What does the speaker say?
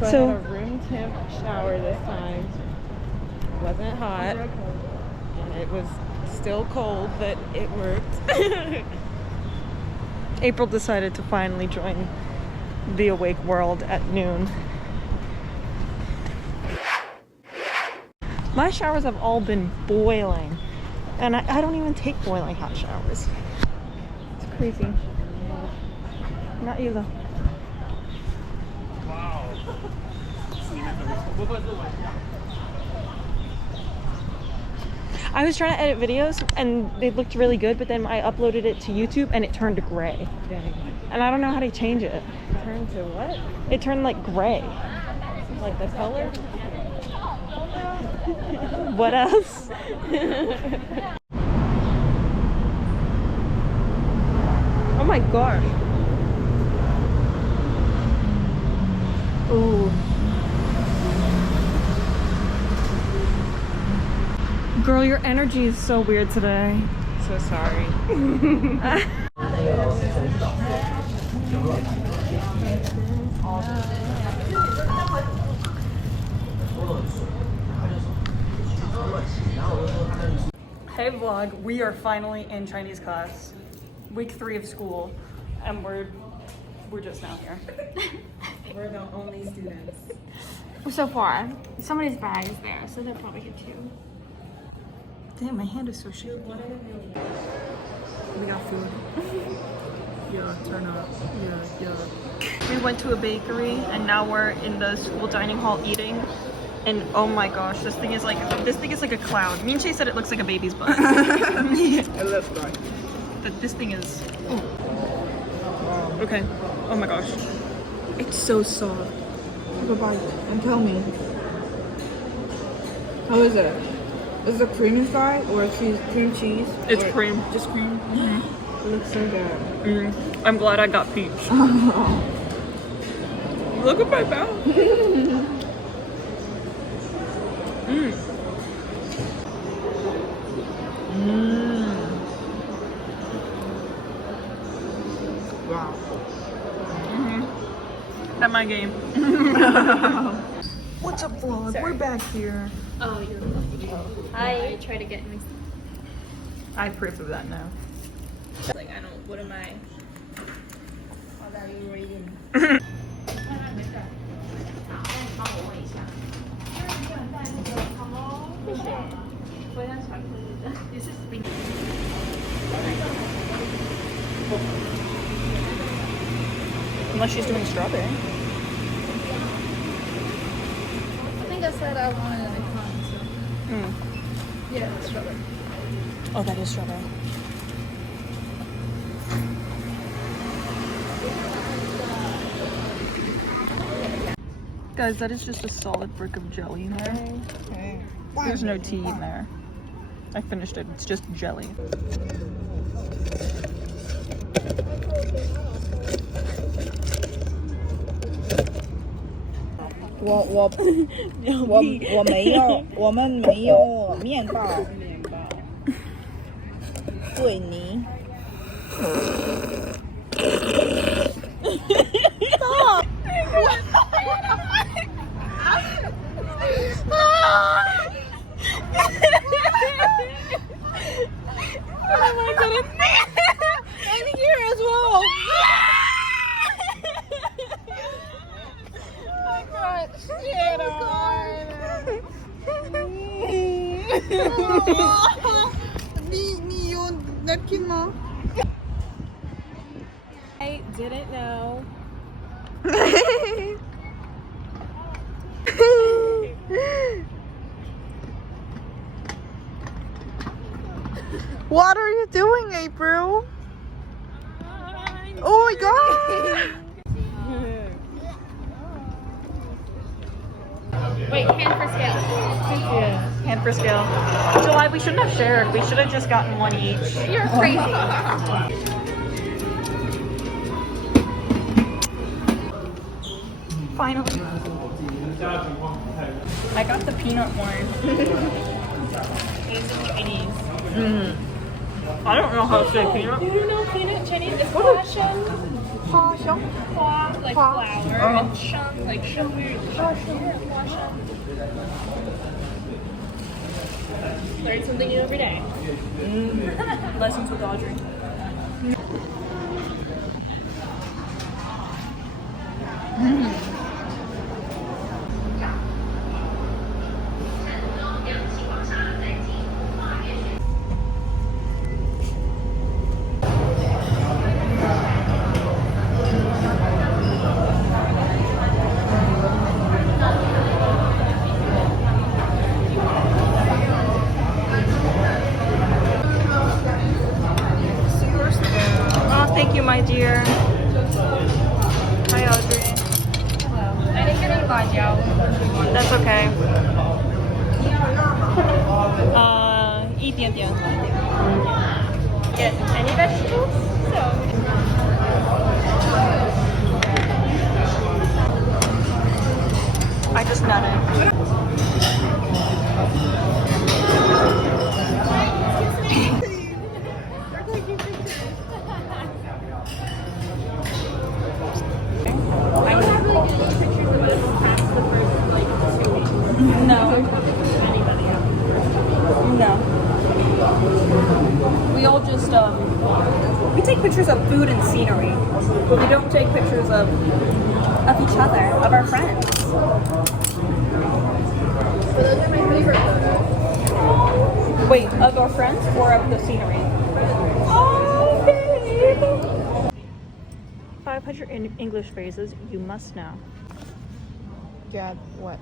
So I had a room temp shower this time. It wasn't hot. And it was still cold, but it worked. April decided to finally join the Awake World at noon. My showers have all been boiling, and I don't even take boiling hot showers. It's crazy. Not you though. I was trying to edit videos and they looked really good, but then I uploaded it to YouTube and it turned gray. Dang. And I don't know how to change it. Turn to what? It turned like gray. Like the color? What else? Oh my gosh. Ooh. Girl, your energy is so weird today. So sorry. Hey vlog, we are finally in Chinese class. Week 3 of school. And we're just now here. We're the only students. So far, somebody's bag is there, so they're probably here too. Damn, my hand is so shaky. We got food. Yeah, turn up. Yeah. We went to a bakery and now we're in the school dining hall eating. And oh my gosh, this thing is like a cloud. Minche said it looks like a baby's butt. It looks like. But this thing is. Oh. Okay. Oh my gosh. It's so soft. Have a bite and tell me. How is it? Is it cream inside or cream cheese? It's or cream. Just cream? It looks so good. I'm glad I got peach. Look at my mouth. Wow. At my game. What's up, vlog? We're back here. Oh, you're supposed to go. I try to get mixed. I have proof of that now. Like, I don't, what am I? What are you reading? Unless she's doing strawberry. I think I said I wanted an icon, so. Yeah, that's strawberry. Oh, that is strawberry. Guys, that is just a solid brick of jelly in there. There's no tea in there. I finished it. It's just jelly.我们没有面包，水泥。你有 napkin 吗？ I didn't know. What are you doing, April? Oh my god! Wait, hand for scale. Hand for scale. July, we shouldn't have shared. We should have just gotten one each. You're crazy. Finally. I got the peanut one. It's Chinese. I don't know how to say peanut. Do you know peanut Chinese is passion? 花香 Hua, like Hua. flower, and sheng, like sheng. Hua sheng. Learn something new every day. Lessons with Audrey. Oh, thank you, my dear. Hi, Audrey. I didn't get any bajao. That's okay. 一点点. Yes, any vegetables? So. I just nutted. I haven't really taken pictures of us past the first like 2 weeks. No. Anybody else? No. We all just we take pictures of food and scenery. We don't take pictures of each other, of our friends. So those are my favorite photos. Wait, of our friends or of the scenery? Oh, babe. 500 English phrases you must know. Dad, what?